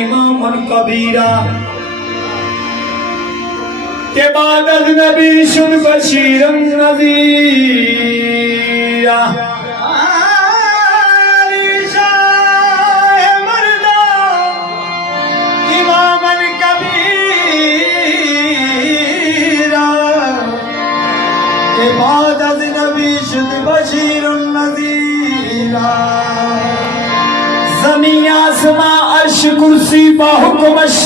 इमाम कबीरा के बाद नबी शुद बशीर नज़ीरा बशीर नज़ीरा ज़मीन आसमां अर्श कुर्सी बाहुकुमश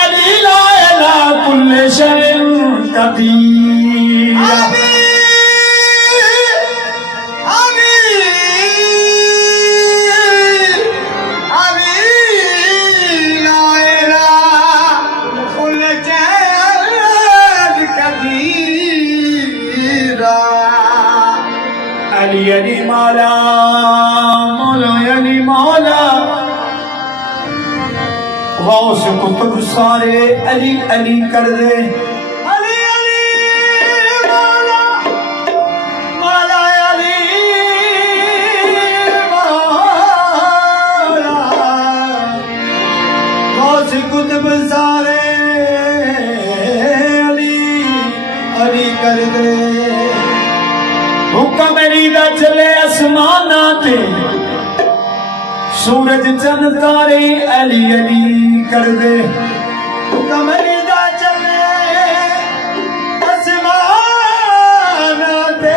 अली ला इला कुल्ले शैइन कदीर अली मौला मौला अली मौला गौस कुतुब सारे अली अली कर दे अली अली मौला मौला अली मौला गौस कुतुब सारे अली अली कर दे हुक्म मेरी दा चले आसमाना ते सूरज चंद तारे अली अली कर दे हुक्म मेरी दा चले आसमाना ते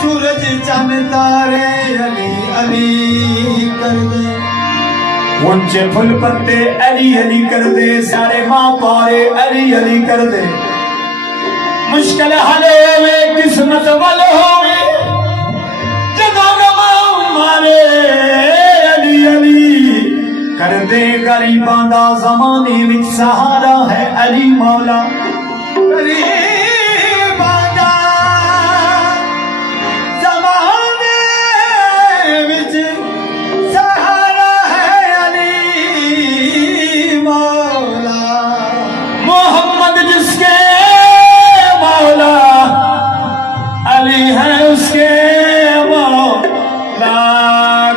सूरज चंद तारे अली अली कर दे ऊंचे फुल पत्ते अली अली कर दे सारे मां पारे अली अली कर दे मुश्किल हले में किस्मत वाले होवे जगह मारे अली अली कर दे गरीबां दा ज़माने विच सहारा है अली मौला गरीबां दा ज़माने विच सहारा है अली मौला मोहम्मद जिसके अली है उसके मौला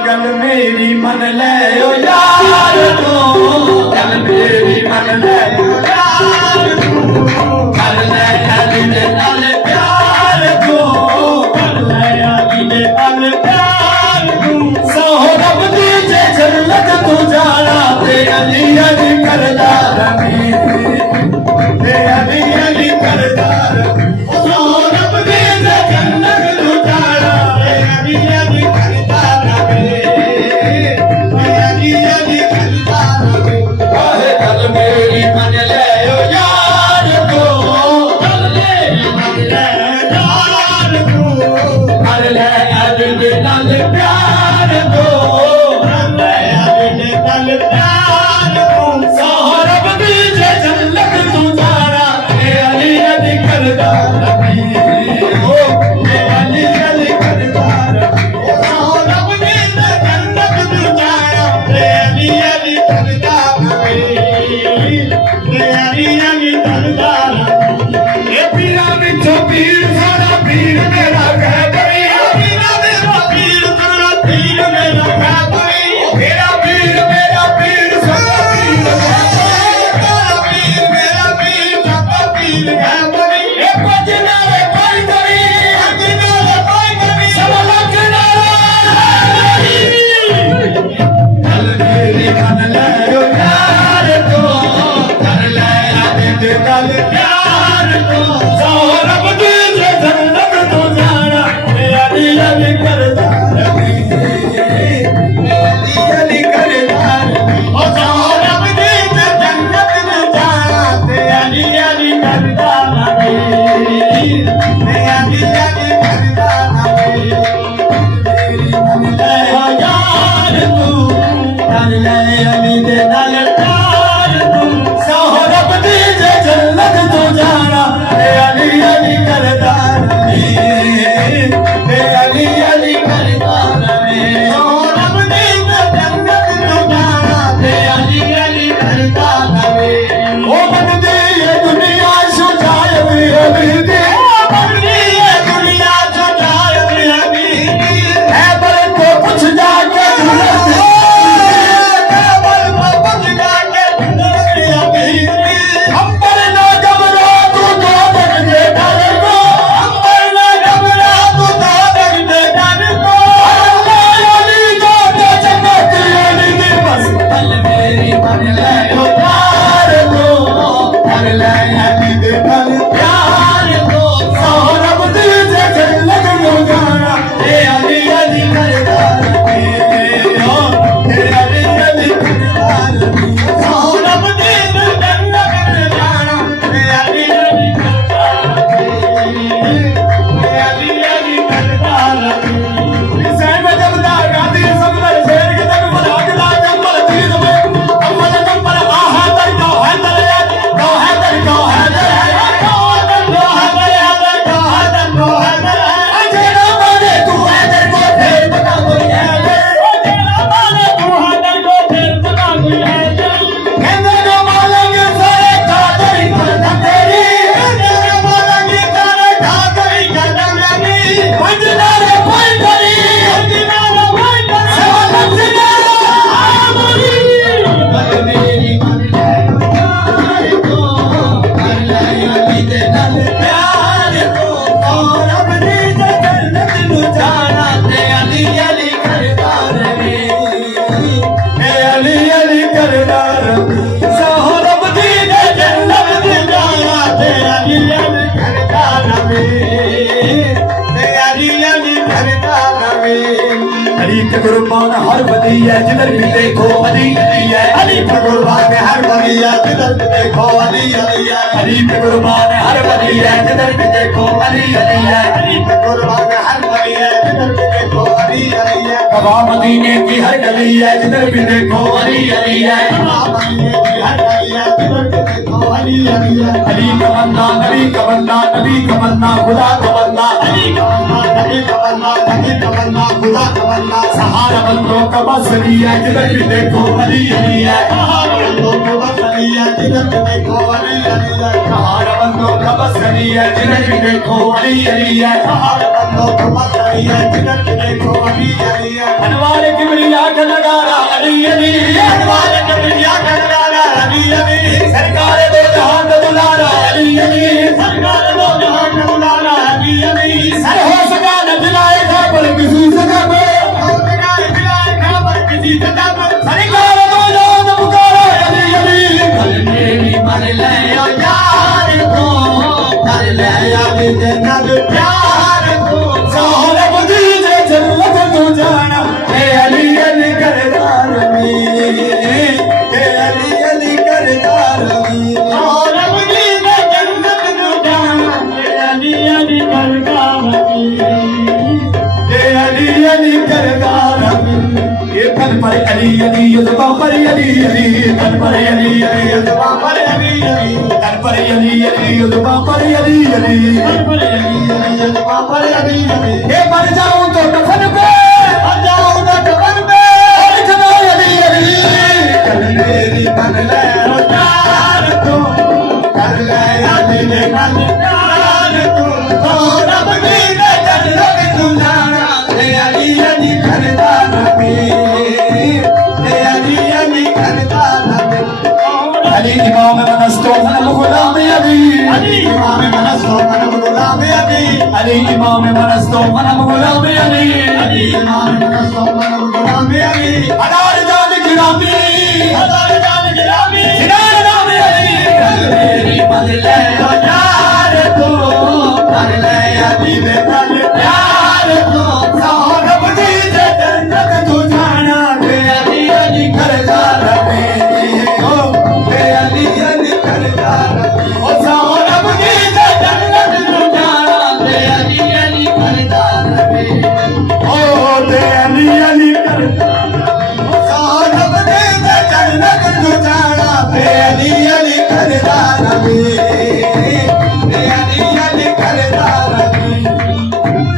गल मेरी मन ले ओ यार तू गल मेरी मन ले ओ यार तू कर ले अली दे नाल प्यार तू कर ले अली दे नाल प्यार तू सोहरब दी जे जन्नत तू जाना ते अली अली करदा रही ते अली अली करदा ओ मन दे ये दुनिया सुझा पे कुर्बान हर वली है जिधर भी देखो अली अली है अली पे कुर्बान हर वली है जिधर भी देखो अली अली है अली पे कुर्बान हर वली है जिधर भी देखो अली अली है अली पे कुर्बान हर वली है जिधर भी देखो अली अली है कबा मदीने की हर गली है जिधर भी देखो अली अली है कबा मदीने की हर गली है जिधर भी देखो अली अली है अली का बंदा नबी का बंदा नबी का बंदा खुदा का बंदा अली का बंदा नबी का बंदा नबी का बंदा खुदा का बंदा सहारा बंदों का बस अली है जिधर भी देखो अली अली है सहारा बंदों का बस अली है जिधर भी देखो अली अली है सहारा बंदों का बस अली है जिधर भी देखो अली अली है सहारा बंदों का बस अली है जिधर भी देखो अली अली है अनवार किबरिया का नगारा अली अली अनवार किबरिया का नगारा अली अली सरकार दो जहां का दुलारा अली अली सरकार दो जहां का दुलारा अली अली सर हो सका न दिलाए खबर किसी जगह पे हो सका न दिलाए खबर किसी जगह पे सरकार दो जहां का पुकारा अली अली कल मेरी मन ले ओ यार को कर ले अली जन्नत प्यार को सोहरा मुझे जन्नत तू जाना ए अली अली करदार मी ए अली अली करदार मी सोहरा मुझे जन्नत तू जाना ए अली अली करदार मी ए अली अली करदार मी ये तन पर अली अली युद्धा पर अली अली तन पर अली अली युद्धा पर अली अली तन पर अली अली युद्धा पर अली अली तन पर अली अली युद्धा पर अली अली ये मर जाऊं तो कफन पे मर जाऊं तो कफन पे और जब अली अली कल मेरी मन ले ओ यार तू कर ले अली ने मन प्यार तू तो रब दी ने जन्नत तू जाना ए अली अली करदार मी अली इमाम मनस्तो मन गुलाम अली अली इमाम मनस्तो मन गुलाम अली अली इमाम मनस्तो मन गुलाम अली अली इमाम मनस्तो मन गुलाम अली हजार जान गिरामी हजार जान गिरामी सिनार नाम अली मेरी मन ले ओ यार तू कर ले अली दे मन प्यार तू साहब जी दे जन्नत तू जाना दे अली अली करदार में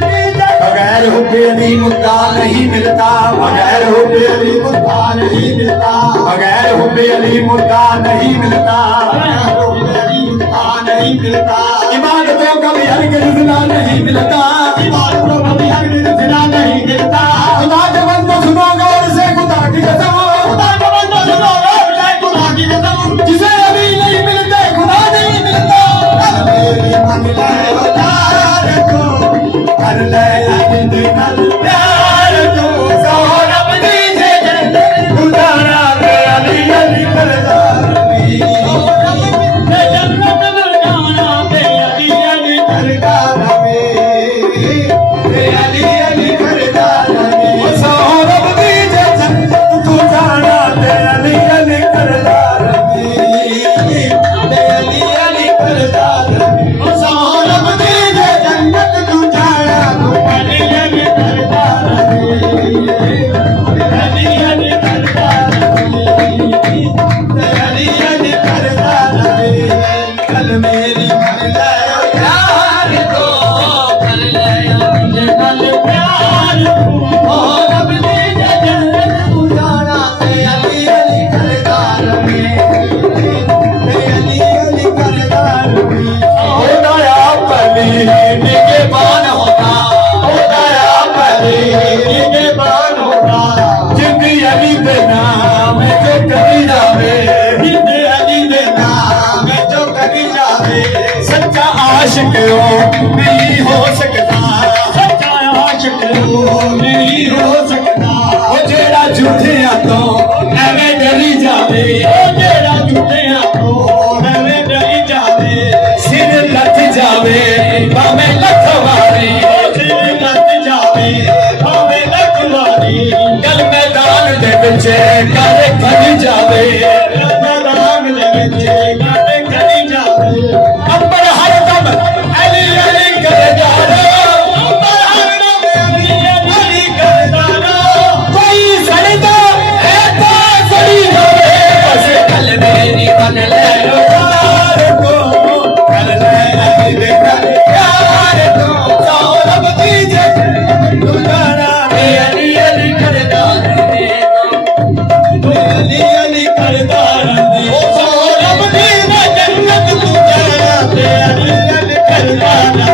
बगैर हुक्के अली मुद्दा नहीं मिलता बगैर हुक्के अली मुद्दा नहीं मिलता बगैर हुक्के अली मुद्दा नहीं मिलता बगैर हुक्के अली मुद्दा नहीं मिलता इबादतों का भी हरगिज़ सिला नहीं मिलता इबादतों का भी हरगिज़ सिला नहीं मिलता खुदा के बंदो सुनो गौर से खुदा की कसम खुदा के बंदो सुनो गौर से खुदा की कसम जिसे अली नहीं मिलते खुदा नहीं मिलता मेरी मन ले ओ यार तू कर ले अली दे मन प्यार तू सोहरब दी जे जन्नत तू जाना दे अली अली करदार मी सोहरब दे जन्नत तू जाना दे अली अली करदार मी दे अली अली करदार मी सोहरब दी जे जन्नत तू जाना दे अली अली करदार मी दे अली अली करदार मी सोहरब दी जे जन्नत तू जाना तू अली अली करदार मी अली अली करदार मी अली अली करदार मी कल मेरी मन ले ओ यार को कर ले अली मन प्यार तू ओ रब दी जे जन्नत तू जाना ते अली अली करदार मी ते अली अली करदार मी ओ दया पली निके बान होता ओ दया पली निके बान होता जिंदगी अली दे नाम जो कभी जावे जिंदगी अली दे नाम जो कभी जावे सच्चा आशिक हो नहीं हो सकता सच्चा आशिक हो नहीं हो सकता ओ जेड़ा झूठे तो एवें डरी जावे ओ जेड़ा झूठे तो एवें डरी जावे सिर लथ जावे भाਵੇਂ ਲੱਖ ਵਾਰੀ ਸਿਰ ਲੱਥ ਜਾਵੇ ਭਾਵੇਂ ਲੱਖ ਵਾਰੀ लाला